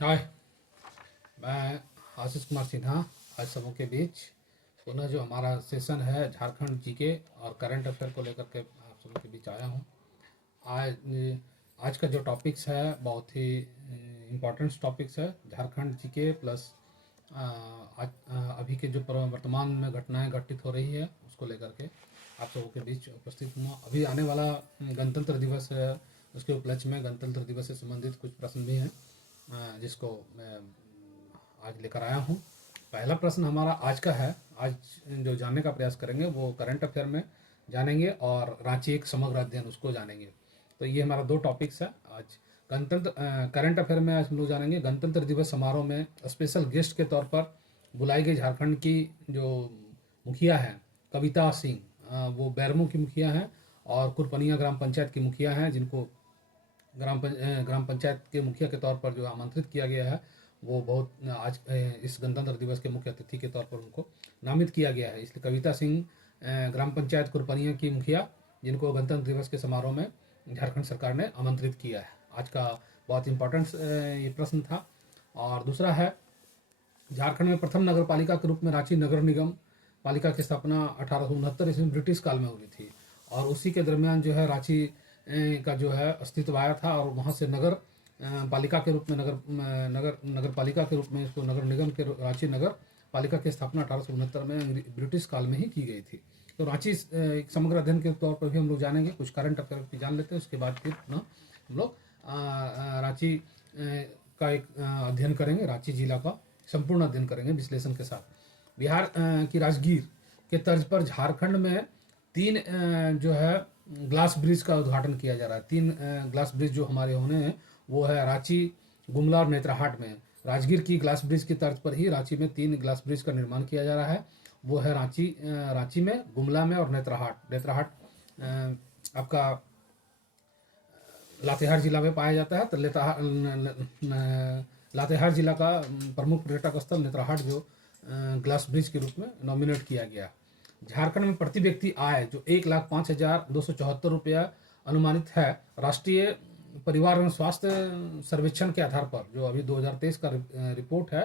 हाय। मैं आशीष कुमार सिन्हा आज सबों के बीच पुनः जो हमारा सेशन है झारखंड जीके और करंट अफेयर को लेकर के आप सबों के बीच आया हूँ। आज आज का जो टॉपिक्स है बहुत ही इम्पोर्टेंट टॉपिक्स है। झारखंड जीके प्लस अभी के जो वर्तमान में घटनाएं घटित हो रही है उसको लेकर के आप सबों के बीच उपस्थित हुआ। अभी आने वाला गणतंत्र दिवस है, उसके उपलक्ष्य में गणतंत्र दिवस से संबंधित कुछ प्रश्न भी हैं जिसको मैं आज लेकर आया हूँ। पहला प्रश्न हमारा आज का है। आज जो जानने का प्रयास करेंगे वो करंट अफेयर में जानेंगे और रांची एक समग्र अध्ययन उसको जानेंगे। तो ये हमारा दो टॉपिक्स है आज। गणतंत्र करंट अफेयर में आज हम लोग जानेंगे गणतंत्र दिवस समारोह में स्पेशल गेस्ट के तौर पर बुलाई गई झारखंड की जो मुखिया हैं कविता सिंह, वो बैरमू की मुखिया हैं और कुरपनिया ग्राम पंचायत की मुखिया हैं, जिनको ग्राम पंचायत के मुखिया के तौर पर जो आमंत्रित किया गया है वो बहुत आज इस गणतंत्र दिवस के मुख्य अतिथि के तौर पर उनको नामित किया गया है। इसलिए कविता सिंह ग्राम पंचायत कुरपनिया की मुखिया, जिनको गणतंत्र दिवस के समारोह में झारखंड सरकार ने आमंत्रित किया है। आज का बहुत इंपॉर्टेंट ये प्रश्न था। और दूसरा है, झारखंड में प्रथम नगर पालिका के रूप में रांची नगर निगम पालिका की स्थापना 1869 ईस्वी में ब्रिटिश काल में हुई थी और उसी के दरमियान जो है रांची का जो है अस्तित्व आया था और वहाँ से नगर पालिका के रूप में नगर पालिका के रूप में इसको नगर निगम के रांची नगर पालिका की स्थापना 1869 में ब्रिटिश काल में ही की गई थी। तो रांची एक समग्र अध्ययन के तौर पर भी हम लोग जानेंगे, कुछ करंट अफेयर भी जान लेते हैं, उसके बाद फिर ना हम लोग रांची का एक अध्ययन करेंगे, रांची जिला का संपूर्ण अध्ययन करेंगे विश्लेषण के साथ। बिहार की राजगीर के तर्ज पर झारखंड में 3 जो है ग्लास ब्रिज का उद्घाटन किया जा रहा है। 3 ग्लास ब्रिज जो हमारे होने हैं वो है रांची, गुमला और नेतरहाट में। राजगीर की ग्लास ब्रिज की तर्ज पर ही रांची में 3 ग्लास ब्रिज का निर्माण किया जा रहा है। वो है रांची में, गुमला में और नेतरहाट आपका लातेहार जिला में पाया जाता है। तो लातेहार जिला का प्रमुख पर्यटक स्थल नेतरहाट जो ग्लास ब्रिज के रूप में नॉमिनेट किया गया। झारखंड में प्रति व्यक्ति आय जो 1,05,274 रुपया अनुमानित है। राष्ट्रीय परिवार एवं स्वास्थ्य सर्वेक्षण के आधार पर जो अभी 2023 का रिपोर्ट है,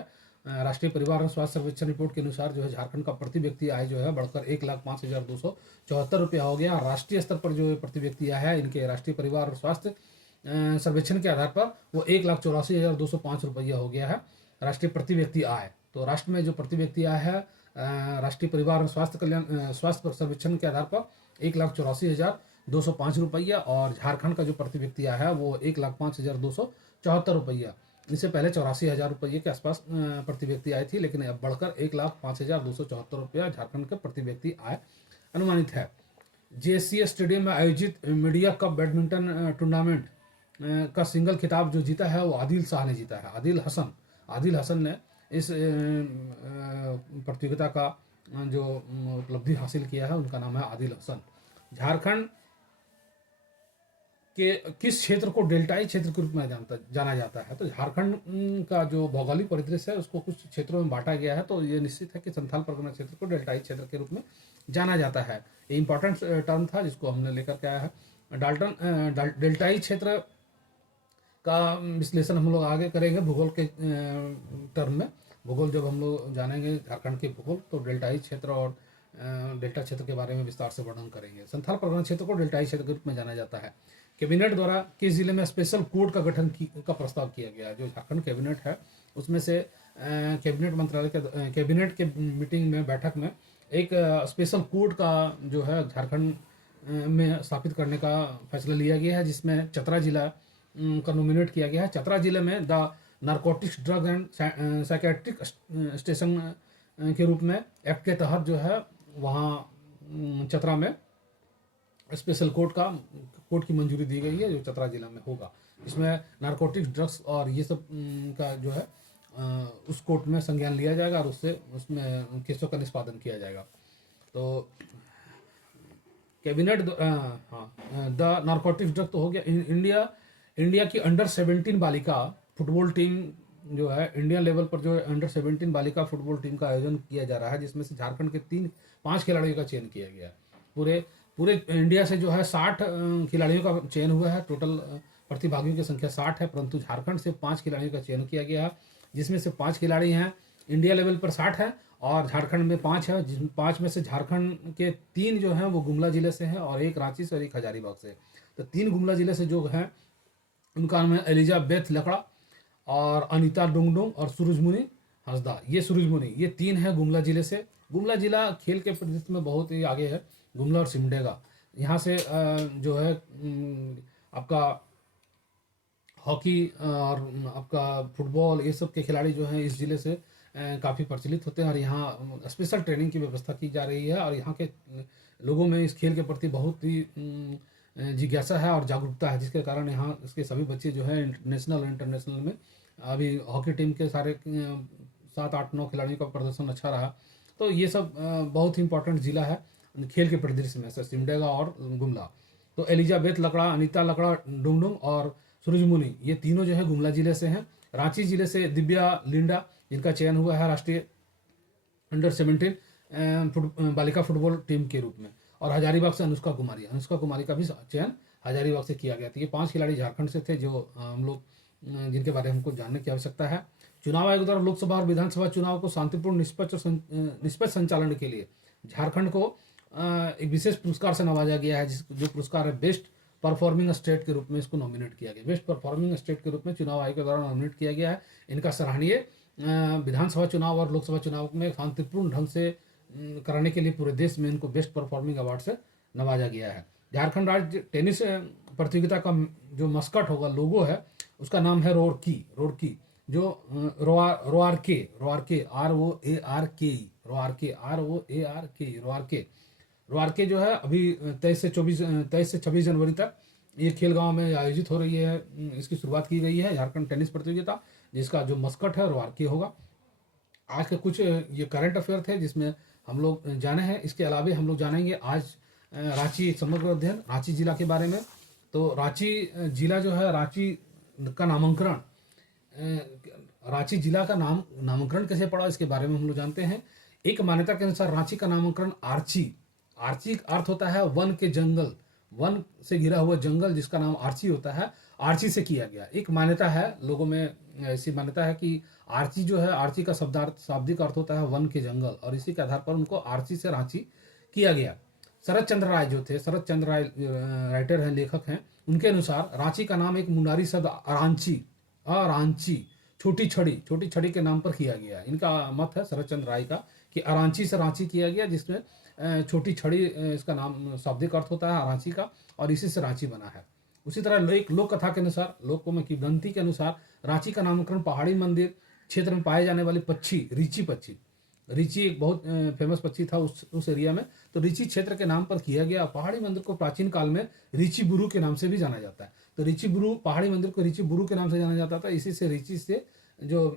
राष्ट्रीय परिवार एवं स्वास्थ्य सर्वेक्षण रिपोर्ट के अनुसार जो है झारखंड का प्रति व्यक्ति आय जो है बढ़कर 1,05,274 रुपया हो गया। राष्ट्रीय स्तर पर जो प्रति व्यक्ति आय है इनके राष्ट्रीय परिवार और स्वास्थ्य सर्वेक्षण के आधार पर वो 1,84,205 रुपया हो गया है राष्ट्रीय प्रति व्यक्ति आय। तो राष्ट्र में जो प्रति व्यक्ति आय है राष्ट्रीय परिवार और स्वास्थ्य सर्वेक्षण के आधार पर 1,84,205 रुपया और झारखंड का जो प्रति व्यक्ति आय है वो 1,05,274 रुपया। इससे पहले 84,000 रुपये के आसपास प्रति व्यक्ति आय थी, लेकिन अब बढ़कर 1,05,274 रुपया झारखंड के प्रति व्यक्ति आय अनुमानित है। जेएससी स्टेडियम में आयोजित मीडिया कप बैडमिंटन टूर्नामेंट का सिंगल खिताब जो जीता है वो आदिल शाह ने जीता है। आदिल हसन ने इस प्रतियोगिता का जो उपलब्धि हासिल किया है उनका नाम है आदिल हसन। झारखंड के किस क्षेत्र को डेल्टाई क्षेत्र के रूप में जाना जाता है? तो झारखंड का जो भौगोलिक परिदृश्य है उसको कुछ क्षेत्रों में बांटा गया है, तो ये निश्चित है कि संथाल परगना क्षेत्र को डेल्टाई क्षेत्र के रूप में जाना जाता है। ये इंपॉर्टेंट टर्म था जिसको हमने लेकर के आया है। डेल्टाई क्षेत्र का विश्लेषण हम लोग आगे करेंगे भूगोल के टर्म में। भूगोल जब हम लोग जानेंगे झारखंड के भूगोल तो डेल्टाई क्षेत्र और डेल्टा क्षेत्र के बारे में विस्तार से वर्णन करेंगे। संथाल परगना क्षेत्र को डेल्टाई क्षेत्र के रूप में जाना जाता है। कैबिनेट द्वारा किस जिले में स्पेशल कोर्ट का गठन का प्रस्ताव किया गया? जो झारखंड कैबिनेट है उसमें से कैबिनेट मंत्रालय के कैबिनेट के मीटिंग में बैठक में एक स्पेशल कोर्ट का जो है झारखंड में स्थापित करने का फैसला लिया गया है, जिसमें चतरा जिला का नॉमिनेट किया गया है। चतरा जिले में the narcotics drug and psychiatric station के रूप में एक्ट के तहत जो है वहाँ चतरा में स्पेशल कोर्ट की मंजूरी दी गई है जो चतरा जिला में होगा। इसमें नारकोटिक्स ड्रग्स और ये सब का जो है उस कोर्ट में संज्ञान लिया जाएगा और उसमें केसों का निष्पादन किया जाएगा। तो कैबिनेट द नारकोटिक्स ड्रग तो हो गया। इंडिया की अंडर 17 बालिका फुटबॉल टीम जो है इंडियन लेवल पर जो है अंडर 17 बालिका फुटबॉल टीम का आयोजन किया जा रहा है, जिसमें से झारखंड के 5 खिलाड़ियों का चयन किया गया है। पूरे इंडिया से जो है 60 खिलाड़ियों का चयन हुआ है। टोटल प्रतिभागियों की संख्या 60 है, परंतु झारखंड से 5 खिलाड़ियों का चयन किया गया है, जिसमें से 5 खिलाड़ी हैं इंडिया लेवल पर 60 है और झारखंड में 5 है, जिसमें 5 में से झारखंड के 3 जो हैं वो गुमला जिले से हैं और एक रांची से और एक हजारीबाग से। तो 3 गुमला जिले से जो हैं उनका नाम है एलिजाबेथ लकड़ा और अनीता डुंगडुंग और सूरजमुनि हंसदा। ये सूरजमुनि ये 3 है गुमला जिले से। गुमला जिला खेल के प्रदर्शन में बहुत ही आगे है, गुमला और सिमडेगा। यहाँ से जो है आपका हॉकी और आपका फुटबॉल ये सब के खिलाड़ी जो हैं इस ज़िले से काफ़ी प्रचलित होते हैं और यहाँ स्पेशल ट्रेनिंग की व्यवस्था की जा रही है और यहाँ के लोगों में इस खेल के प्रति बहुत ही जिज्ञासा है और जागरूकता है, जिसके कारण यहाँ इसके सभी बच्चे जो है नेशनल और इंटरनेशनल में अभी हॉकी टीम के सारे 7 8 9 खिलाड़ियों का प्रदर्शन अच्छा रहा। तो ये सब बहुत ही इंपॉर्टेंट ज़िला है खेल के परिदृश्य में से सिमडेगा और गुमला। तो एलिजाबेथ लकड़ा, अनीता लकड़ा डुंगडुंग और सूरजमुनि ये तीनों जो है गुमला जिले से हैं। रांची जिले से दिव्या लिंडा जिनका चयन हुआ है राष्ट्रीय अंडर 17 बालिका फुटबॉल टीम के रूप में, और हजारीबाग से अनुष्का कुमारी का भी चयन हजारीबाग से किया गया था। ये 5 खिलाड़ी झारखंड से थे जो हम लोग जिनके बारे में हमको जानने की आवश्यकता है। चुनाव आयोग द्वारा लोकसभा और विधानसभा चुनाव को शांतिपूर्ण निष्पक्ष संचालन के लिए झारखंड को एक विशेष पुरस्कार से नवाजा गया है, जो पुरस्कार है बेस्ट परफॉर्मिंग स्टेट के रूप में इसको नॉमिनेट किया गया। बेस्ट परफॉर्मिंग स्टेट के रूप में चुनाव आयोग के द्वारा नॉमिनेट किया गया है। इनका सराहनीय विधानसभा चुनाव और लोकसभा चुनाव में शांतिपूर्ण ढंग से कराने के लिए पूरे देश में इनको बेस्ट परफॉर्मिंग अवार्ड से नवाजा गया है। झारखंड राज्य टेनिस प्रतियोगिता का जो मस्कट होगा, लोगो है, उसका नाम है रोड़की, जो रोआरके रोआरके जो है अभी 23 से 26 जनवरी तक ये खेल गांव में आयोजित हो रही है। इसकी शुरुआत की गई है झारखंड टेनिस प्रतियोगिता, जिसका जो मस्कट है रोआरके होगा। आज के कुछ ये करंट अफेयर थे जिसमें हम लोग जाने हैं। इसके अलावा हम लोग जानेंगे आज रांची समग्र अध्ययन रांची जिला के बारे में। तो रांची जिला जो है, रांची का नामकरण, रांची जिला का नामकरण कैसे पड़ा इसके बारे में हम लोग जानते हैं। एक मान्यता के अनुसार रांची का नामकरण आर्ची का अर्थ होता है वन के जंगल, वन से घिरा हुआ जंगल जिसका नाम आर्ची होता है, आर्ची से किया गया। एक मान्यता है, लोगों में ऐसी मान्यता है कि आर्ची जो है, आर्ची का शाब्दिक अर्थ होता है वन के जंगल, और इसी के आधार पर उनको आर्ची से रांची किया गया। शरद चंद्र राय जो थे, शरद चंद्र राय राइटर हैं, लेखक हैं, उनके अनुसार रांची का नाम एक मुंडारी शब्द अरांची छोटी छड़ी के नाम पर किया गया। इनका मत है शरद चंद्र राय का कि अरांची से रांची किया गया, जिसमें छोटी छड़ी इसका नाम शाब्दिक अर्थ होता है अरांची का, और इसी से रांची बना है। उसी तरह एक लोक कथा के अनुसार, लोकों में किंवदंती के अनुसार रांची का नामकरण पहाड़ी मंदिर क्षेत्र में पाए जाने वाले पक्षी रीची एक बहुत फेमस पक्षी था उस एरिया में, तो रीची क्षेत्र के नाम पर किया गया। पहाड़ी मंदिर को प्राचीन काल में रीची बुरु के नाम से भी जाना जाता है। तो रीची बुरु, पहाड़ी मंदिर को रीची बुरु के नाम से जाना जाता था। इसी से रीची से जो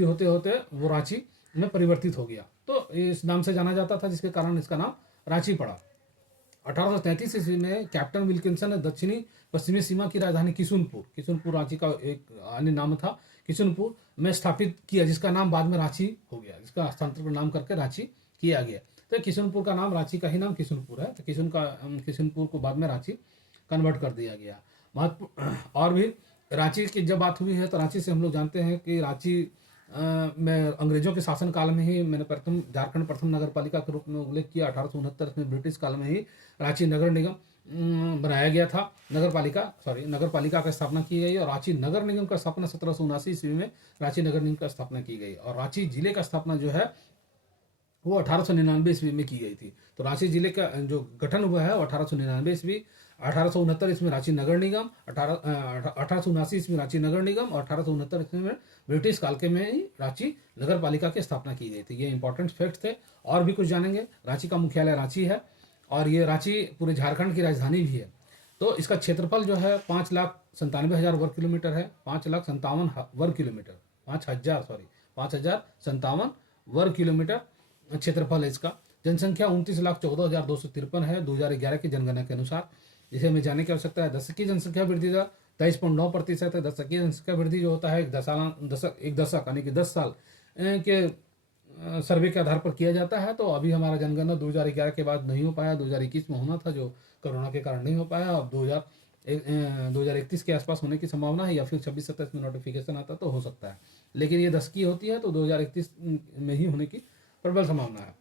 होते होते वो रांची में परिवर्तित हो गया, तो इस नाम से जाना जाता था, जिसके कारण इसका नाम रांची पड़ा। 1833 ईस्वी में कैप्टन विल्किंसन ने दक्षिणी पश्चिमी सीमा की राजधानी किशुनपुर रांची का एक अन्य नाम था, किशुनपुर में स्थापित किया, जिसका नाम बाद में रांची हो गया, जिसका हस्तांतरण नाम करके रांची किया गया। तो किशुनपुर का नाम, रांची का ही नाम किशुनपुर है, तो किशुनपुर को बाद में रांची कन्वर्ट कर दिया गया। महत्वपूर्ण और भी रांची की जब बात हुई है तो रांची से हम लोग जानते हैं कि रांची में अंग्रेजों के शासन काल में ही मैंने झारखंड प्रथम नगर पालिका के रूप में उल्लेख किया। 1869 में ब्रिटिश काल में ही रांची नगर निगम बनाया गया था। नगर पालिका का स्थापना की गई, और रांची नगर निगम का स्थापना 1779 ईस्वी में रांची नगर निगम का स्थापना की गई, और रांची जिले का स्थापना जो है वो 1899 ईस्वी में की गई थी। तो रांची जिले का जो गठन हुआ है वो 1899 ईस्वी, 1869 ईस्वी में रांची नगर निगम, 1879 ईस्वी में रांची नगर निगम, और 1869 ईस्वी में ब्रिटिश काल के में ही रांची नगर पालिका की स्थापना की गई थी। ये इंपॉर्टेंट फैक्ट थे। और भी कुछ जानेंगे। रांची का मुख्यालय रांची है, और ये रांची पूरे झारखंड की राजधानी भी है। तो इसका क्षेत्रफल जो है 5,97,000 वर्ग किलोमीटर है, 5,57,000 वर्ग किलोमीटर, 5,057 वर्ग किलोमीटर क्षेत्रफल है इसका। जनसंख्या 29,14,253 है 2011 की जनगणना के अनुसार। इसे हमें जानने की आवश्यकता है। दशकीय जनसंख्या वृद्धि दर 23.9% है। दशकीय जनसंख्या वृद्धि जो होता है एक दशक यानी कि 10 साल के सर्वे के आधार पर किया जाता है। तो अभी हमारा जनगणना 2011 के बाद नहीं हो पाया, 2021 में होना था, जो कोरोना के कारण नहीं हो पाया। अब 2031 के आसपास होने की संभावना है, या फिर 26-27 में नोटिफिकेशन आता तो हो सकता है, लेकिन ये 10 की होती है तो 2031 में ही होने की प्रबल संभावना है।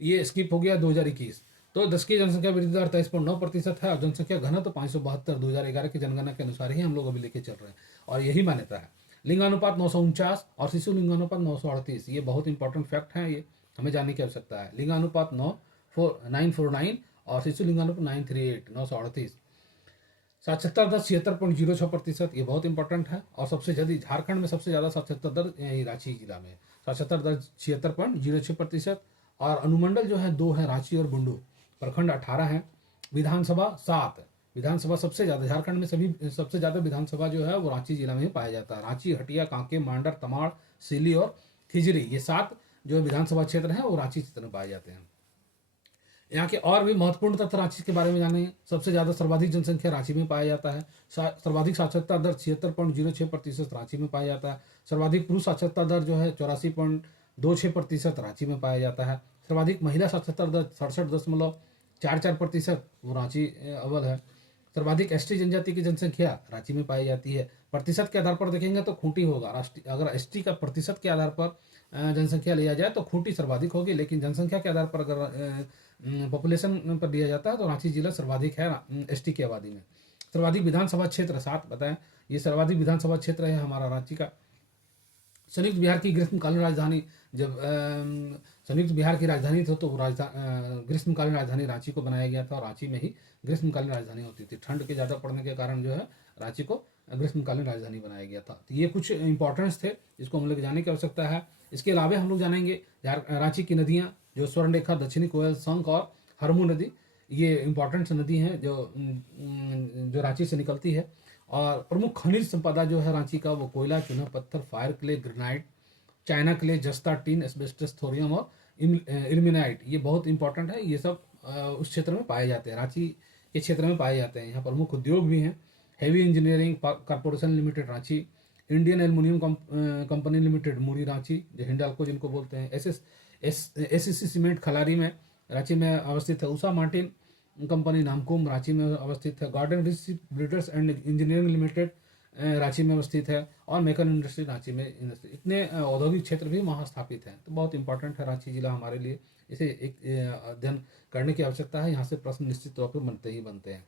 ये स्किप हो गया 2021। तो 10 की जनसंख्या वृद्धि दर 23.9% है और जनसंख्या घनत्व 572 2011 की जनगणना के अनुसार ही हम लोग अभी लेके चल रहे हैं, और यही मान्यता है। लिंगानुपात 949 और शिशु लिंगानुपात 938, ये बहुत इंपॉर्टेंट फैक्ट है, ये हमें जानने की आवश्यकता है। लिंगानुपात 949 और शिशु लिंगानुपात 938 साक्षरता दर 76.06%, ये बहुत इंपॉर्टेंट है। और सबसे जल्दी झारखंड में सबसे ज़्यादा साक्षरता दर यही रांची जिला में, साक्षरता दर 76.06%। और अनुमंडल जो है 2 है, रांची और बुंडू। प्रखंड 18 है। विधानसभा 7, विधानसभा सबसे ज़्यादा झारखंड में सभी सबसे ज़्यादा विधानसभा जो है वो रांची जिला में ही पाया जाता है। रांची, हटिया, कांके, मांडर, तमाड़, सिली और खिजरी, ये 7 जो विधानसभा क्षेत्र हैं वो रांची क्षेत्र में पाए जाते हैं। यहाँ के और भी महत्वपूर्ण तथ्य रांची के बारे में जानेंगे। सबसे ज़्यादा सर्वाधिक जनसंख्या रांची में पाया जाता है। सर्वाधिक साक्षरता दर 76.06% रांची में पाया जाता है। सर्वाधिक पुरुष साक्षरता दर जो है 84.26% रांची में पाया जाता है। सर्वाधिक महिला साक्षरता दर 67.44%, वो रांची अव्वल है। सर्वाधिक एसटी जनजाति की जनसंख्या रांची में पाई जाती है। प्रतिशत के आधार पर देखेंगे तो खूंटी होगा। राष्ट्रीय अगर एसटी का प्रतिशत के आधार पर जनसंख्या लिया जाए तो खूंटी सर्वाधिक होगी, लेकिन जनसंख्या के आधार पर अगर पॉपुलेशन पर दिया जाता है तो रांची जिला सर्वाधिक है एसटी की आबादी में। सर्वाधिक विधानसभा क्षेत्र 7 बताएं, ये सर्वाधिक विधानसभा क्षेत्र है हमारा रांची का। संयुक्त बिहार की ग्रीष्मकालीन राजधानी, जब संयुक्त बिहार की राजधानी थी तो ग्रीष्मकालीन राजधानी रांची को बनाया गया था, और रांची में ही ग्रीष्मकालीन राजधानी होती थी। ठंड के ज़्यादा पड़ने के कारण जो है रांची को ग्रीष्मकालीन राजधानी बनाया गया था। तो ये कुछ इंपॉर्टेंस थे जिसको हम लोग जानने की आवश्यकता है। इसके अलावा हम लोग जानेंगे रांची की नदियाँ, जो स्वर्णरेखा, दक्षिणी कोयल, शंख और हरमू नदी, ये इंपॉर्टेंट नदी हैं जो रांची से निकलती है। और प्रमुख खनिज संपदा जो है रांची का, वो कोयला, चूना पत्थर, fire clay, granite, China clay, जस्ता, टीन, एस्बेस्टस, थोरियम और इल्मेनाइट, ये बहुत इंपॉर्टेंट है। ये सब उस क्षेत्र में पाए जाते हैं, रांची के क्षेत्र में पाए जाते हैं। यहाँ प्रमुख उद्योग भी हैं। Heavy engineering corporation limited Ranchi, Indian aluminium company limited Muri Ranchi, जो हिंडाल्को जिनको बोलते हैं, एसएससी सीमेंट खलारी में रांची में अवस्थित है। उषा मार्टिन कंपनी नामकुम रांची में अवस्थित है। Garden Reach Builders and Engineering Limited Ranchi में अवस्थित है। और मेकन इंडस्ट्री रांची में इंडस्ट्री, इतने औद्योगिक क्षेत्र भी वहाँ स्थापित हैं। तो बहुत इंपॉर्टेंट है रांची जिला हमारे लिए, इसे एक अध्ययन करने की आवश्यकता है। यहाँ से प्रश्न निश्चित तौर पर बनते हैं।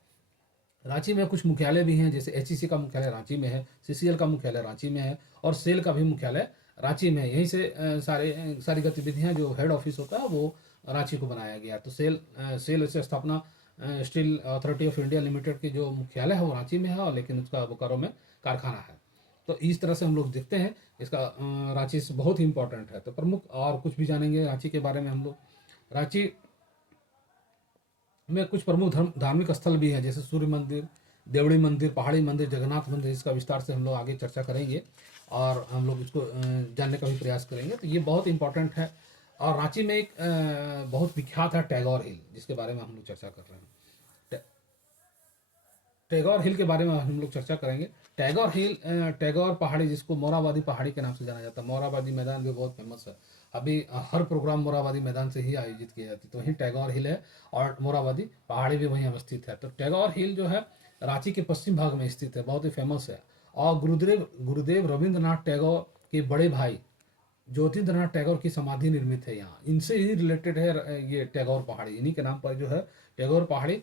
रांची में कुछ मुख्यालय भी हैं, जैसे एचईसी का मुख्यालय रांची में है, सीसीएल का मुख्यालय रांची में है, और सेल का भी मुख्यालय रांची में है। यहीं से सारी गतिविधियां, जो हेड ऑफिस होता है वो रांची को बनाया गया। तो सेल से स्थापना steel authority of India limited की जो मुख्यालय है वो रांची में है, और लेकिन उसका बोकारो में कारखाना है। तो इस तरह से हम लोग देखते हैं इसका रांची से बहुत ही इंपॉर्टेंट है। तो प्रमुख और कुछ भी जानेंगे रांची के बारे में हम लोग। रांची में कुछ प्रमुख धार्मिक स्थल भी हैं, जैसे सूर्य मंदिर, देवड़ी मंदिर, पहाड़ी मंदिर, जगन्नाथ मंदिर। इसका विस्तार से हम लोग आगे चर्चा करेंगे और हम लोग इसको जानने का भी प्रयास करेंगे। तो ये बहुत इंपॉर्टेंट है। और रांची में एक बहुत विख्यात है टैगोर हिल, जिसके बारे में हम लोग चर्चा कर रहे हैं। टैगोर हिल के बारे में हम लोग चर्चा करेंगे। टैगोर हिल, टैगोर पहाड़ी, जिसको मोराबादी पहाड़ी के नाम से जाना जाता है। मोराबादी मैदान भी बहुत फेमस है। अभी हर प्रोग्राम मोराबादी मैदान से ही आयोजित किए जाते हैं। तो वहीं टैगोर हिल है और मोराबादी पहाड़ी भी वहीं अवस्थित है। तो टैगोर हिल जो है रांची के पश्चिम भाग में स्थित है, बहुत ही फेमस है। और गुरुदेव रविंद्रनाथ टैगोर के बड़े भाई ज्योतिन्द्रनाथ टैगोर की समाधि निर्मित है यहाँ। इनसे ही रिलेटेड है ये टैगोर पहाड़ी। इन्हीं के नाम पर जो है टैगोर पहाड़ी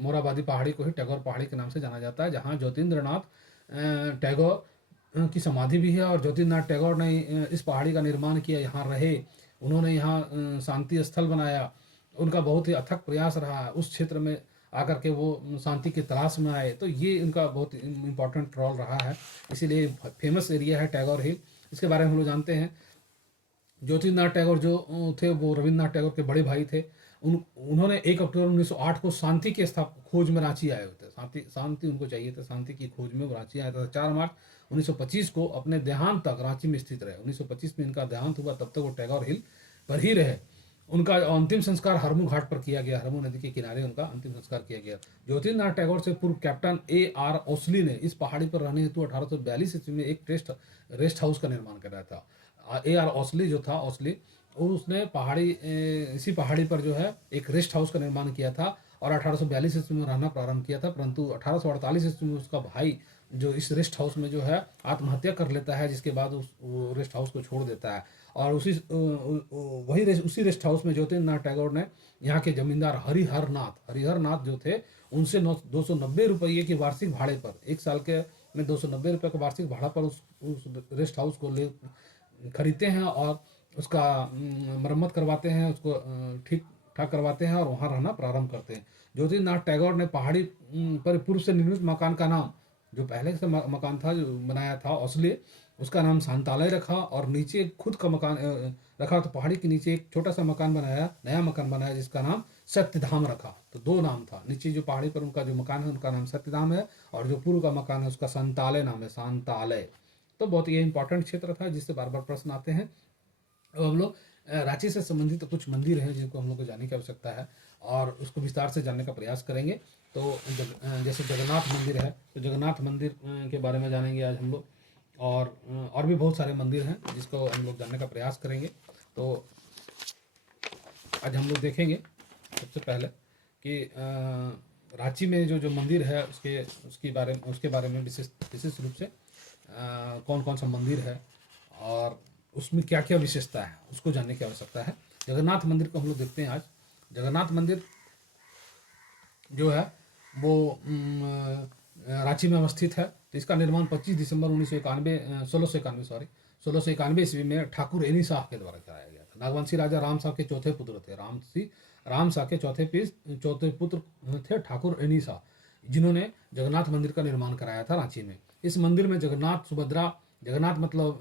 मोराबादी पहाड़ी को ही टैगोर पहाड़ी के नाम से जाना जाता है, जहाँ ज्योतिन्द्रनाथ टैगोर की समाधि भी है। और ज्योतिन्द्रनाथ टैगोर ने इस पहाड़ी का निर्माण किया, यहाँ रहे, उन्होंने यहाँ शांति स्थल बनाया। उनका बहुत ही अथक प्रयास रहा उस क्षेत्र में आकर के वो शांति की तलाश में आए। तो ये उनका बहुत इम्पोर्टेंट रोल रहा है, इसीलिए फेमस एरिया है टैगोर हिल। इसके बारे में हम लोग जानते हैं। ज्योतिन्द्रनाथ टैगोर जो थे वो रविन्द्रनाथ टैगोर के बड़े भाई थे। उन्होंने 1 अक्टूबर 1908 को शांति के खोज में रांची आए हुए थे। शांति उनको चाहिए था, शांति की खोज में वो रांची आया था। 4 मार्च 1925 को अपने देहांत तक रांची में स्थित रहे। 1925 में इनका देहांत हुआ, तब तक वो टैगोर हिल पर ही रहे। उनका अंतिम संस्कार हरमू घाट पर किया गया, हरमू नदी के किनारे उनका अंतिम संस्कार किया गया। ज्योतिन्द्रनाथ टैगोर से पूर्व कैप्टन A.R. ओसली ने इस पहाड़ी पर रहने हेतु 1842 ईस्वी में एक रेस्ट हाउस का निर्माण कराया था। A.R. ओसली जो था, ओसली, उसने इसी पहाड़ी पर जो है एक रेस्ट हाउस का निर्माण किया था। और 1842 ईस्वी में रहना प्रारंभ किया था, परंतु 1848 ईस्वी में उसका भाई जो इस रेस्ट हाउस में जो है आत्महत्या कर लेता है, जिसके बाद वो रेस्ट हाउस को छोड़ देता है। और उसी रेस्ट हाउस में ज्योतिर्नाथ टैगोर ने यहाँ के जमींदार हरिहर नाथ जो थे उनसे 290 रुपये की वार्षिक भाड़े पर, एक साल के में 290 रुपये का वार्षिक भाड़ा पर उस रेस्ट हाउस को ले खरीदते हैं और उसका मरम्मत करवाते हैं, उसको ठीक ठाक करवाते हैं और वहाँ रहना प्रारंभ करते हैं। ज्योतिर्नाथ टैगोर ने पहाड़ी पर पूर्व से निर्मित मकान का नाम, जो पहले से मकान था जो बनाया था औसले, उसका नाम सांतालय रखा, और नीचे खुद का मकान रखा, तो पहाड़ी के नीचे एक छोटा सा मकान बनाया, नया मकान बनाया, जिसका नाम सत्यधाम रखा। तो दो नाम था, नीचे जो पहाड़ी पर उनका जो मकान है उनका नाम सत्यधाम है, और जो पूर्व का मकान है उसका संतालय नाम है, सांतालय। तो बहुत ये इंपॉर्टेंट क्षेत्र था जिससे बार बार प्रश्न आते हैं। अब हम लोग रांची से संबंधित कुछ मंदिर हैं जिनको हम लोग को जानने की आवश्यकता है और उसको विस्तार से जानने का प्रयास करेंगे। तो जैसे जगन्नाथ मंदिर है, तो जगन्नाथ मंदिर के बारे में जानेंगे आज हम लोग, और भी बहुत सारे मंदिर हैं जिसको हम लोग जानने का प्रयास करेंगे। तो आज हम लोग देखेंगे सबसे पहले कि रांची में जो मंदिर है उसके बारे में विशेष रूप से कौन कौन सा मंदिर है और उसमें क्या क्या विशेषता है उसको जानने की आवश्यकता है। जगन्नाथ मंदिर को हम लोग देखते हैं आज। जगन्नाथ मंदिर जो है वो रांची में अवस्थित है। तो इसका निर्माण 25 दिसंबर 1691 ईस्वी में ठाकुर एनी शाह के द्वारा कराया गया था। नागवंशी राजा राम शाह के चौथे पुत्र थे। राम शाह के चौथे पुत्र थे ठाकुर एनी शाह, जिन्होंने जगन्नाथ मंदिर का निर्माण कराया था रांची में। इस मंदिर में जगन्नाथ मतलब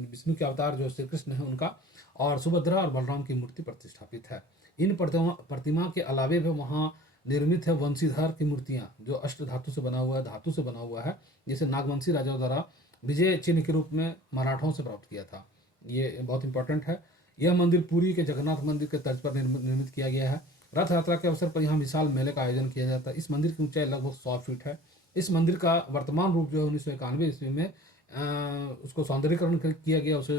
विष्णु के अवतार जो श्री कृष्ण है उनका, और सुभद्रा और बलराम की मूर्ति प्रतिष्ठापित है। इन प्रतिमा के अलावे भी वहाँ निर्मित है वंशीधर की मूर्तियाँ, जो अष्ट धातु से बना हुआ है, जैसे नागवंशी राजाओं द्वारा विजय चिन्ह के रूप में मराठों से प्राप्त किया था। ये बहुत इंपॉर्टेंट है। यह मंदिर पुरी के जगन्नाथ मंदिर के तर्ज पर निर्मित किया गया है। रथ यात्रा के अवसर पर यहाँ विशाल मेले का आयोजन किया जाता है। इस मंदिर की ऊंचाई लगभग 100 फीट है। इस मंदिर का वर्तमान रूप जो है 1991 ईस्वी में उसको सौंदर्यीकरण किया गया, उसे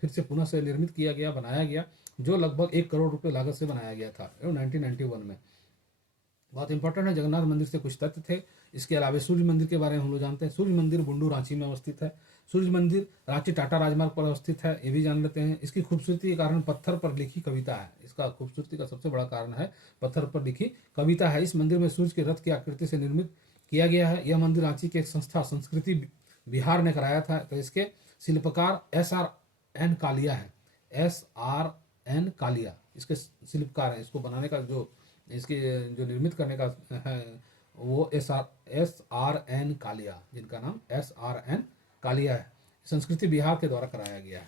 फिर से पुनः से निर्मित किया गया, बनाया गया, जो लगभग 1 करोड़ रुपए लागत से बनाया गया था 1991 में। बहुत इंपॉर्टेंट है। जगन्नाथ मंदिर से कुछ तथ्य थे। इसके अलावा सूर्य मंदिर के बारे में हम लोग जानते हैं। सूर्य मंदिर बुंडू रांची में अवस्थित है। सूर्य मंदिर रांची टाटा राजमार्ग पर अवस्थित है, ये भी जान लेते हैं। इसकी खूबसूरती के कारण पत्थर पर लिखी कविता है। इसका खूबसूरती का सबसे बड़ा कारण है पत्थर पर लिखी कविता है। इस मंदिर में सूर्य के रथ की आकृति से निर्मित किया गया है। यह मंदिर रांची की एक संस्था संस्कृति विहार ने कराया था। तो इसके शिल्पकार SRN कालिया है। SRN कालिया इसके शिल्पकार है। इसको बनाने का जो निर्मित करने का है वो SRN कालिया, जिनका नाम SRN कालिया है, संस्कृति विहार के द्वारा कराया गया है।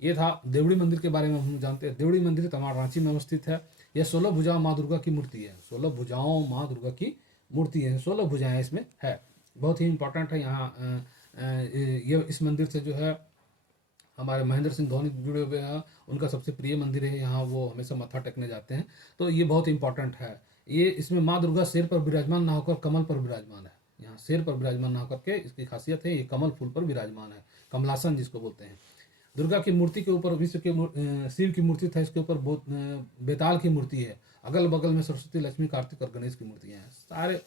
ये था देवड़ी मंदिर के बारे में हम जानते हैं। देवड़ी मंदिर तमाड़ रांची में अवस्थित है। यह 16 भुजाओं माँ दुर्गा की मूर्ति है। 16 भुजाओं माँ दुर्गा की मूर्ति है, 16 भुजाएं इसमें है। बहुत ही इंपॉर्टेंट है। यहाँ ये इस मंदिर से जो है हमारे महेंद्र सिंह धोनी जुड़े हुए हैं, उनका सबसे प्रिय मंदिर है। यहाँ वो हमेशा मत्था टेकने जाते हैं। तो ये बहुत इंपॉर्टेंट है। ये इसमें माँ दुर्गा शेर पर विराजमान ना होकर कमल पर विराजमान है। यहाँ शेर पर विराजमान ना होकर के इसकी खासियत है, ये कमल फूल पर विराजमान है, कमलासन जिसको बोलते हैं। दुर्गा की मूर्ति के ऊपर शिव की मूर्ति था, इसके ऊपर बेताल की मूर्ति है। अगल बगल में सरस्वती, लक्ष्मी, कार्तिक और गणेश की मूर्तियाँ हैं। सारे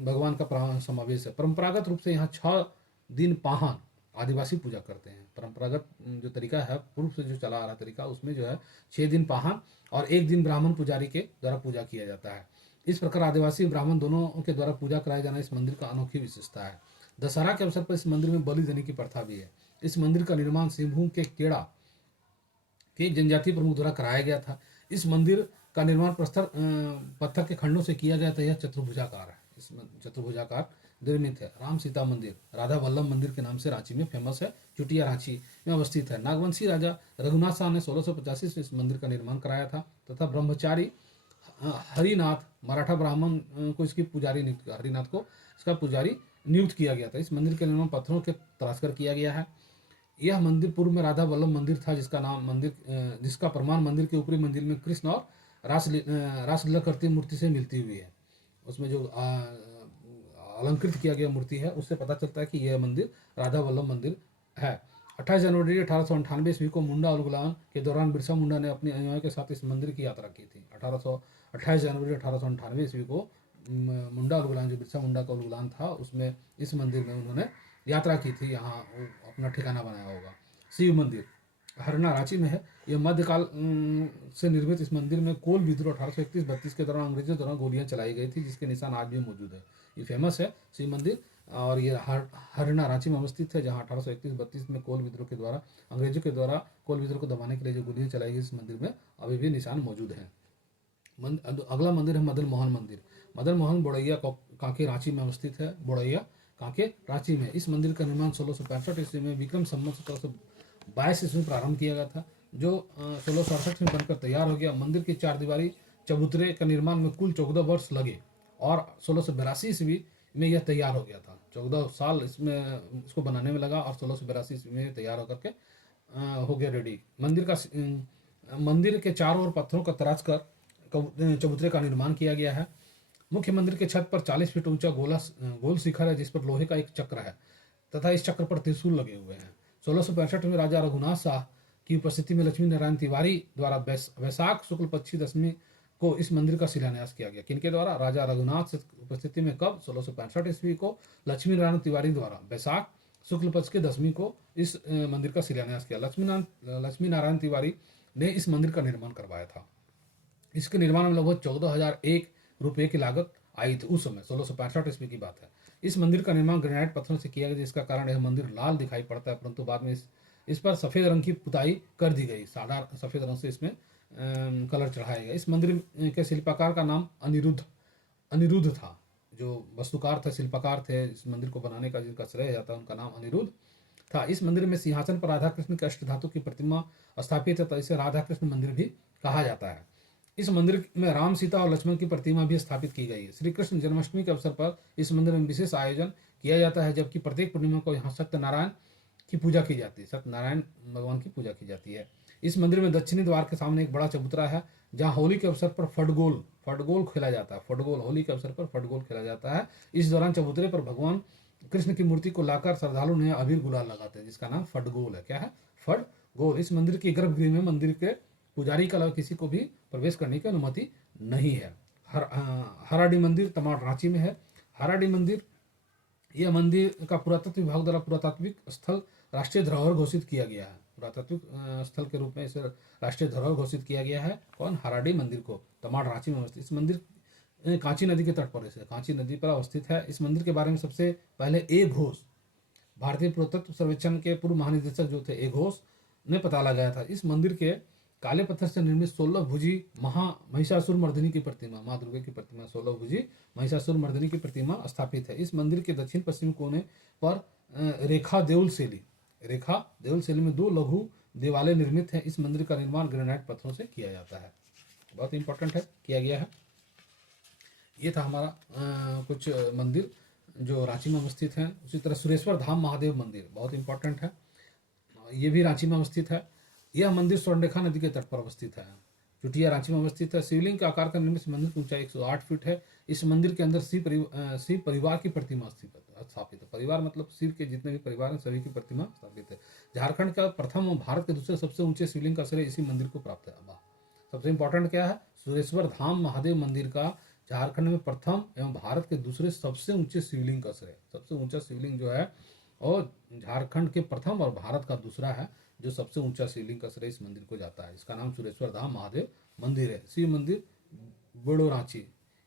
भगवान का समावेश है। परंपरागत रूप से यहाँ 6 दिन पाहन आदिवासी पूजा करते हैं। परंपरागत जो तरीका है, पूर्व से जो चला आ रहा तरीका, उसमें जो है 6 दिन पाहन और 1 दिन ब्राह्मण पुजारी के द्वारा पूजा किया जाता है। इस प्रकार आदिवासी ब्राह्मण दोनों के द्वारा पूजा कराया जाना इस मंदिर का अनोखी विशेषता है। दशहरा के अवसर पर इस मंदिर में बलि देने की प्रथा भी है। इस मंदिर का निर्माण सिंहभूम के केड़ा के जनजातीय प्रमुख द्वारा कराया गया था। इस मंदिर का निर्माण पत्थर के खंडों से किया गया था। यह चतुर्भुजाकार है। इसमें चतुर्भुजाकार निर्मित है। राम सीता मंदिर राधा वल्लभ मंदिर के नाम से रांची में फेमस है। चुटिया रांची में अवस्थित है। नागवंशी राजा रघुनाथ शाह ने 1685 में इस मंदिर का निर्माण कराया था तथा ब्रह्मचारी हरिनाथ मराठा ब्राह्मण को इसकी पुजारी नियुक्त किया गया था। इस मंदिर का निर्माण पत्थरों के तराश कर किया गया है। यह मंदिर पूर्व में राधा वल्लभ मंदिर था, जिसका प्रमाण मंदिर के ऊपरी मंदिर में कृष्ण और रासलीला करती मूर्ति से मिलती हुई है। उसमें जो अलंकृत किया गया मूर्ति है उससे पता चलता है कि यह मंदिर राधा वल्लभ मंदिर है। 28 जनवरी 1898 ईस्वी को मुंडा उलगुलान के दौरान बिरसा मुंडा ने अपने अनुयायियों के साथ इस मंदिर की यात्रा की थी। 28 जनवरी 1898 ईस्वी को मुंडा उलगुलान, जो बिरसा मुंडा का उलगुलान था, उसमें इस मंदिर में उन्होंने यात्रा की थी, यहाँ अपना ठिकाना बनाया होगा। शिव मंदिर हरना रांची में है। यह मध्यकाल से निर्मित इस मंदिर में कोल विद्रोह 1831-32 के दौरान अंग्रेजों द्वारा गोलियां चलाई गई थी, जिसके निशान आज भी मौजूद है। ये फेमस है शिव मंदिर, और ये हरना रांची में अवस्थित है, जहाँ 1831-32 में कोल विद्रोह के द्वारा, अंग्रेजों के द्वारा कोल विद्रोह को दबाने के लिए जो गोलियां चलाई गई, इस मंदिर में अभी भी निशान मौजूद हैं। अगला मंदिर है मदन मोहन मंदिर। मदन मोहन बोड़ैया कांके रांची में अवस्थित है। बोड़ैया कांके रांची में। इस मंदिर का निर्माण 1665 ईस्वी में विक्रम संवत 1722 ईस्वी में प्रारंभ किया गया था, जो 1668 में बनकर तैयार हो गया। मंदिर की 4 दीवारी चबूतरे का निर्माण में कुल 14 वर्ष लगे, और 1682 ईस्वी में यह तैयार हो गया था। 14 साल इसको बनाने में लगा, और 1682 ईस्वी में तैयार होकर के हो गया रेडी। मंदिर के चारों ओर पत्थरों का तराश कर चबूतरे का निर्माण किया गया है। मुख्य मंदिर के छत पर 40 फीट ऊंचा गोल शिखर है, जिस पर लोहे का एक चक्र है तथा इस चक्र पर त्रिशूल लगे हुए हैं। 1665 में राजा रघुनाथ शाह की उपस्थिति में लक्ष्मी नारायण तिवारी द्वारा वैशाख शुक्ल पक्षी दशमी को इस मंदिर का शिलान्यास किया गया। किनके द्वारा? राजा रघुनाथ की उपस्थिति में। कब? 1665 ईस्वी को लक्ष्मी नारायण तिवारी द्वारा वैशाख शुक्ल पक्ष के दशमी को इस मंदिर का शिलान्यास किया। लक्ष्मी नारायण तिवारी ने इस मंदिर का निर्माण करवाया था। इसके निर्माण में लगभग 14,001 रुपये की लागत आई थी उस समय। 1665 ईस्वी की बात है। इस मंदिर का निर्माण ग्रेनाइट पत्थरों से किया गया, जिसका कारण यह मंदिर लाल दिखाई पड़ता है, परंतु बाद में इस पर सफ़ेद रंग की पुताई कर दी गई। सादा सफ़ेद रंग से इसमें कलर चढ़ाया गया। इस मंदिर के शिल्पकार का नाम अनिरुद्ध था। जो वास्तुकार थे, शिल्पकार थे इस मंदिर को बनाने का, जिनका श्रेय जाता है, उनका नाम अनिरुद्ध था। इस मंदिर में सिंहासन पर राधा कृष्ण के अष्टधातु की प्रतिमा स्थापित है, तो इसे राधा कृष्ण मंदिर भी कहा जाता है। इस मंदिर में राम, सीता और लक्ष्मण की प्रतिमा भी स्थापित की गई है। श्री कृष्ण जन्माष्टमी के अवसर पर इस मंदिर में विशेष आयोजन किया जाता है, जबकि प्रत्येक पूर्णिमा को यहाँ सत्यनारायण की पूजा की जाती है। सत्यनारायण भगवान की पूजा की जाती है। इस मंदिर में दक्षिणी द्वार के सामने एक बड़ा चबूतरा है, जहाँ होली के अवसर पर फटगोल खेला जाता है। होली के अवसर पर फटगोल खेला जाता है। इस दौरान चबूतरे पर भगवान कृष्ण की मूर्ति को लाकर श्रद्धालु ने अबीर गुलाल लगाते हैं, जिसका नाम फटगोल है। क्या है? फटगोल। इस मंदिर के गर्भगृह में मंदिर के पुजारी के अलावा किसी को भी प्रवेश करने की अनुमति नहीं है। हराडी मंदिर तमाड़ रांची में है। हराडी मंदिर, यह मंदिर का पुरातत्व विभाग द्वारा पुरातात्विक स्थल राष्ट्रीय धरोहर घोषित किया गया है। पुरातात्विक स्थल के रूप में इसे राष्ट्रीय धरोहर घोषित किया गया है। कौन? हराडी मंदिर को। तमाड़ रांची में अवस्थित। इस मंदिर कांची नदी के तट पर है, कांची नदी पर अवस्थित है। इस मंदिर के बारे में सबसे पहले ए घोष, भारतीय पुरातत्व सर्वेक्षण के पूर्व महानिदेशक जो थे, ए घोष ने पता लगाया था। इस मंदिर के काले पत्थर से निर्मित 16 भुजी महिषासुर मर्दिनी की प्रतिमा, माँ दुर्गा की प्रतिमा, 16 भुजी महिषासुर मर्दिनी की प्रतिमा स्थापित है। इस मंदिर के दक्षिण पश्चिम कोने पर रेखा देउल शैली में 2 लघु देवालय निर्मित हैं। इस मंदिर का निर्माण ग्रेनाइट पत्थरों से किया जाता है। बहुत इंपॉर्टेंट है, किया गया है। ये था हमारा कुछ मंदिर जो रांची में अवस्थित हैं। उसी तरह सुरेश्वर धाम महादेव मंदिर बहुत इंपॉर्टेंट है, ये भी रांची में अवस्थित है। यह मंदिर स्वर्णरेखा नदी के तट पर अवस्थित है। चुटिया रांची में अवस्थित है। शिवलिंग के आकार का निर्मित मंदिर की ऊंचाई 108 फीट है। इस मंदिर के अंदर शिव परिवार की प्रतिमा स्थापित है। परिवार मतलब शिव के जितने भी परिवार हैं, सभी की प्रतिमा स्थापित है। झारखंड का प्रथम और भारत के दूसरे सबसे ऊंचे शिवलिंग का श्रेय इसी मंदिर को प्राप्त है। सबसे इंपॉर्टेंट क्या है? सुरेश्वर धाम महादेव मंदिर का झारखंड में प्रथम एवं भारत के दूसरे सबसे ऊंचे शिवलिंग का श्रेय। सबसे ऊंचा शिवलिंग जो है और झारखंड के प्रथम और भारत का दूसरा है, जो सबसे ऊंचा शिवलिंग का श्रेय इस मंदिर को जाता है। इसका नाम सुरेश्वर धाम महादेव मंदिर है। शिव मंदिर बड़ो रांची,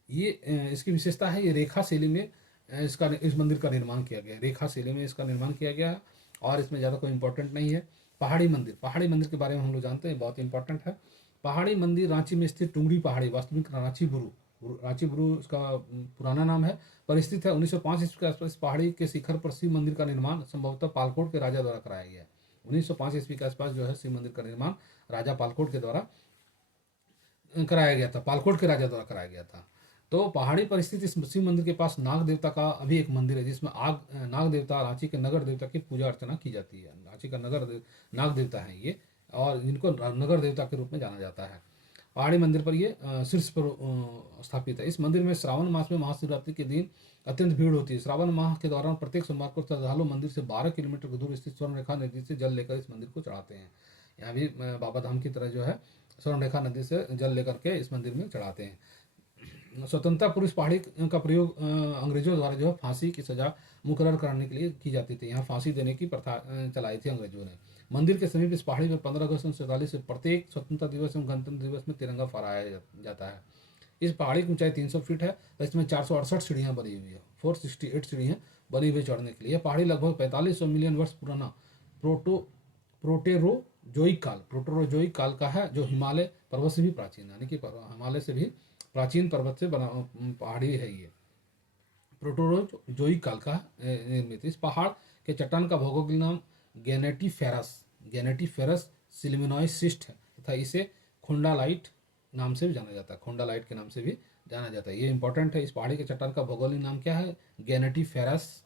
ये इसकी विशेषता है, ये रेखा शैली में इस मंदिर का निर्माण किया गया है। रेखा शैली में इसका निर्माण किया गया है, और इसमें ज़्यादा कोई इंपॉर्टेंट नहीं है। पहाड़ी मंदिर के बारे में हम लोग जानते हैं, बहुत इंपॉर्टेंट है। पहाड़ी मंदिर रांची में स्थित टुंगड़ी पहाड़ी, वास्तविक रांची बुरु इसका पुराना नाम है, पर स्थित है। 1905 ईस्वी के आसपास इस पहाड़ी के शिखर पर शिव मंदिर का निर्माण संभवतः पालकोट के राजा द्वारा कराया गया है। 1905 ईस्वी के आसपास जो है शिव मंदिर का निर्माण राजा पालकोट के द्वारा कराया गया था, पालकोट के राजा द्वारा कराया गया था। तो पहाड़ी पर स्थित इस शिव मंदिर के पास नाग देवता का अभी एक मंदिर है, जिसमें नाग देवता, रांची के नगर देवता की पूजा अर्चना की जाती है। रांची का नाग देवता है ये, और इनको नगर देवता के रूप में जाना जाता है। पहाड़ी मंदिर पर ये शीर्ष पर स्थापित है। इस मंदिर में श्रावण मास में महाशिवरात्रि के दिन अत्यंत भीड़ होती है। श्रावण माह के दौरान प्रत्येक सोमवार को श्रद्धालु मंदिर से 12 किलोमीटर दूर स्थित स्वर्णरेखा नदी से जल लेकर इस मंदिर को चढ़ाते हैं। यहाँ भी बाबा धाम की तरह जो है स्वर्ण रेखा नदी से जल लेकर के इस मंदिर में चढ़ाते हैं। स्वतंत्रता पूर्व इस पहाड़ी का प्रयोग अंग्रेजों द्वारा जो है फांसी की सजा मुकर्रर कराने के लिए की जाती थी। यहाँ फांसी देने की प्रथा चलाई थी अंग्रेजों ने। मंदिर के समीप इस पहाड़ी पर 15 अगस्त 1947 से प्रत्येक स्वतंत्रता दिवस एवं गणतंत्र दिवस में तिरंगा फहराया जाता है। इस पहाड़ी की ऊंचाई 300 फीट है। इसमें 468 सीढ़ियाँ बनी हुई है, 468 सीढ़ियाँ बनी हुई चढ़ने के लिए। पहाड़ी लगभग 4500 मिलियन वर्ष पुराना प्रोटो प्रोटेरोजोइक काल का है, जो हिमालय पर्वत से भी प्राचीन, यानी कि हिमालय से भी प्राचीन पर्वत से बना पहाड़ी है ये। प्रोटेरोजोइक काल का निर्मित इस पहाड़ के चट्टान का भौगोलिक नाम गैनेटिफेरस सिलिमेनॉइड सिस्ट है तथा इसे खोंडालाइट नाम से भी जाना जाता है, खोंडालाइट के नाम से भी जाना जाता है। ये इंपॉर्टेंट है। इस पहाड़ी के चट्टान का भौगोलिक नाम क्या है? गैनेटिफेरस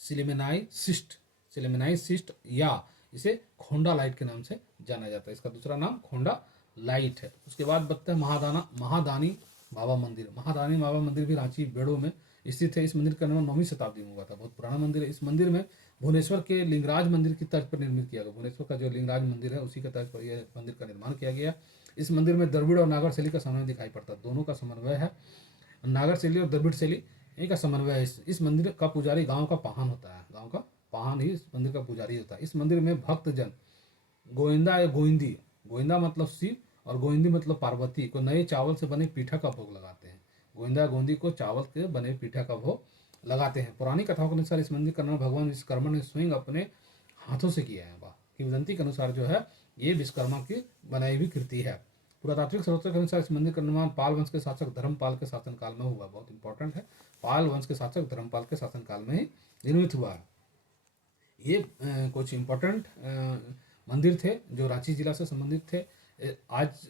सिलिमेनाई सिस्ट या इसे खोंडालाइट के नाम से जाना जाता है। इसका दूसरा नाम खोंडालाइट है। उसके बाद बताते हैं महादानी बाबा मंदिर। महादानी बाबा मंदिर भी रांची बेड़ो में स्थित है। इस मंदिर का निर्माण 9वीं शताब्दी में हुआ था। बहुत पुराना मंदिर है। इस मंदिर में भुवनेश्वर के लिंगराज मंदिर की तर्ज पर निर्मित किया गया। भुवनेश्वर का जो लिंगराज मंदिर है उसी का तर्ज पर यह मंदिर का निर्माण किया गया। इस मंदिर में द्रविड़ और नागर शैली का समन्वय दिखाई पड़ता है। दोनों का समन्वय है, नागर शैली और द्रविड़ शैली इन्हीं का समन्वय है। इस मंदिर का पुजारी गांव का पाहन होता है। गांव का पाहन ही इस मंदिर का पुजारी होता है। इस मंदिर में भक्तजन गोविंदा या गोविंदी, गोविंदा मतलब शिव और गोविंदी मतलब पार्वती को नए चावल से बने पीठा का भोग लगाते हैं। गोविंदा गोविंदी को चावल के बने पीठा का भोग लगाते हैं। पुरानी कथाओं के अनुसार इस मंदिर का निर्माण भगवान विश्वकर्मा ने स्वयं अपने हाथों से किया है। किंवदंती के अनुसार जो है ये विश्वकर्मा की बनाई हुई कृति है। पुरातात्विक स्रोतों के अनुसार इस मंदिर का निर्माण पाल वंश के शासक धर्मपाल के शासनकाल में हुआ। बहुत इंपॉर्टेंट है, पाल वंश के शासक धर्मपाल के शासनकाल में ही निर्मित हुआ है। ये कुछ इम्पोर्टेंट मंदिर थे जो रांची जिला से संबंधित थे। आज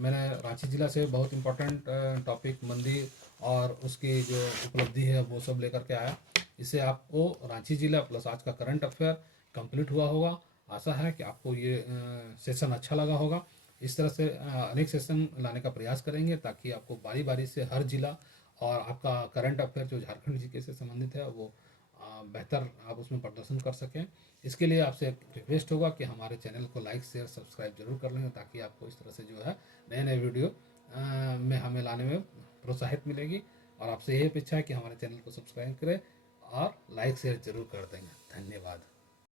मैंने रांची जिला से बहुत इम्पोर्टेंट टॉपिक मंदिर और उसकी जो उपलब्धि है वो सब लेकर के आया। इससे आपको रांची जिला प्लस आज का करंट अफेयर कंप्लीट हुआ होगा। आशा है कि आपको ये सेशन अच्छा लगा होगा। इस तरह से अनेक सेशन लाने का प्रयास करेंगे ताकि आपको बारी बारी से हर जिला और आपका करंट अफेयर जो झारखंड जीके से संबंधित है वो बेहतर आप उसमें प्रदर्शन कर सकें। इसके लिए आपसे एक रिक्वेस्ट होगा कि हमारे चैनल को लाइक शेयर सब्सक्राइब जरूर कर लें ताकि आपको इस तरह से जो है नए नए वीडियो में हमें लाने में प्रोत्साहित मिलेगी। और आपसे यही अपेक्षा है कि हमारे चैनल को सब्सक्राइब करें और लाइक शेयर जरूर कर देंगे। धन्यवाद।